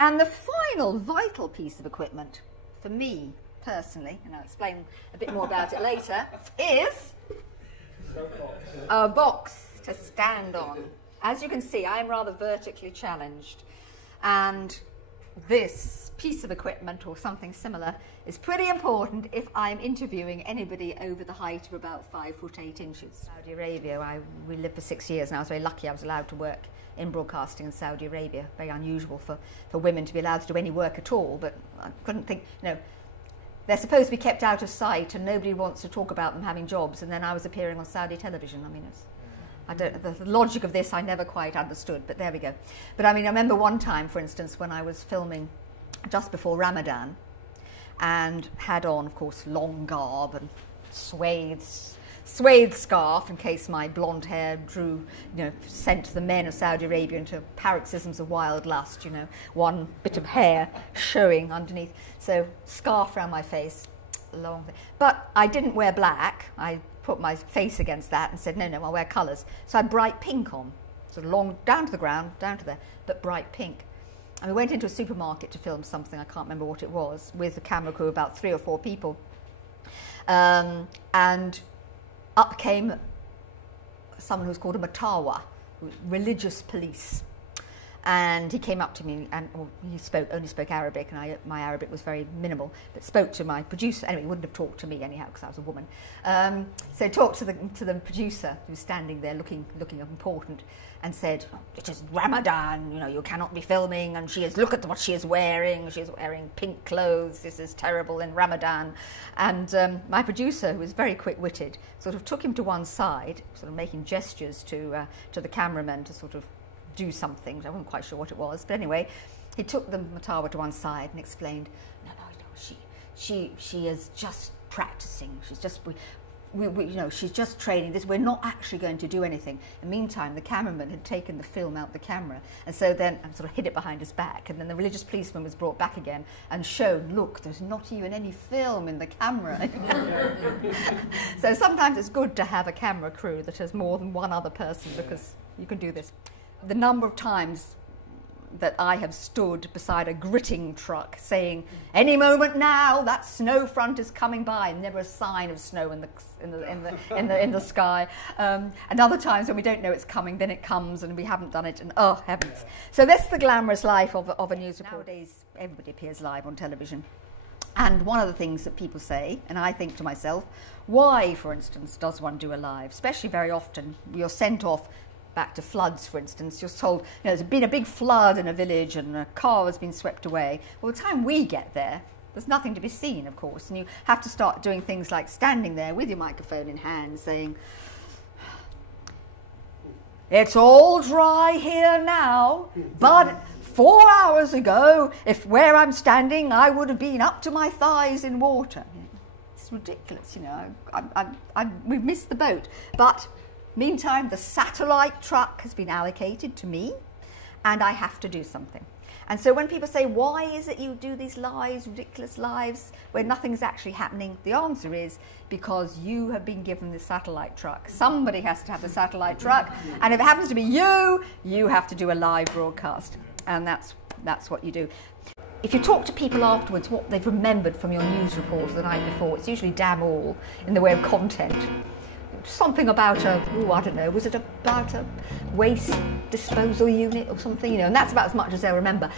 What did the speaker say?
And the final vital piece of equipment, for me personally, and I'll explain a bit more about it later, is a box to stand on. As you can see, I'm rather vertically challenged, and this piece of equipment or something similar is pretty important if I'm interviewing anybody over the height of about 5'8". Saudi Arabia, we lived for 6 years and I was very lucky I was allowed to work in broadcasting in Saudi Arabia. Very unusual for women to be allowed to do any work at all, but I couldn't think, they're supposed to be kept out of sight and nobody wants to talk about them having jobs, and then I was appearing on Saudi television. I mean, the logic of this I never quite understood, but there we go. But I mean, I remember one time, for instance, when I was filming just before Ramadan and had on, of course, long garb and suede scarf in case my blonde hair sent the men of Saudi Arabia into paroxysms of wild lust, one bit of hair showing underneath. So scarf around my face, long thing. But I didn't wear black. I put my face against that and said, no, I'll wear colours. So I had bright pink on, sort of long, down to the ground, down to there, but bright pink. And we went into a supermarket to film something, I can't remember what it was, with a camera crew, about 3 or 4 people. And up came someone who's called a matawa, religious police. And he came up to me, and he only spoke Arabic, and my Arabic was very minimal, but spoke to my producer. Anyway, he wouldn't have talked to me anyhow, because I was a woman. So he talked to the producer, who was standing there looking important, and said, "It is Ramadan, you cannot be filming, and look at what she is wearing. She is wearing pink clothes. This is terrible in Ramadan." And my producer, who was very quick-witted, sort of took him to one side, sort of making gestures to the cameraman to sort of do something. I wasn't quite sure what it was, but anyway, he took the matawa to one side and explained, no, she is just practicing. She's just she's just training this. We're not actually going to do anything. In the meantime, the cameraman had taken the film out the camera, and so then I sort of hid it behind his back, and then the religious policeman was brought back again and shown, look, there's not even any film in the camera. So sometimes it's good to have a camera crew that has more than one other person, because you can do this. The number of times that I have stood beside a gritting truck saying, any moment now, that snow front is coming by, and never a sign of snow in the sky. And other times when we don't know it's coming, then it comes and we haven't done it, and oh heavens. So that's the glamorous life of a news reporter. Nowadays, everybody appears live on television. And one of the things that people say, and I think to myself, why, for instance, does one do a live? Especially very often, you're sent off back to floods, for instance. You're told, there's been a big flood in a village and a car has been swept away. Well, by the time we get there, there's nothing to be seen, of course, and you have to start doing things like standing there with your microphone in hand saying, it's all dry here now, but 4 hours ago, where I'm standing, I would have been up to my thighs in water. It's ridiculous, we've missed the boat. But meantime, the satellite truck has been allocated to me, and I have to do something. And so when people say, why is it you do these lives, ridiculous lives, where nothing's actually happening? The answer is because you have been given the satellite truck. Somebody has to have the satellite truck, and if it happens to be you have to do a live broadcast. And that's what you do. If you talk to people afterwards what they've remembered from your news report the night before, it's usually damn all in the way of content. Something about I don't know, was it about a waste disposal unit or something, and that's about as much as they'll remember.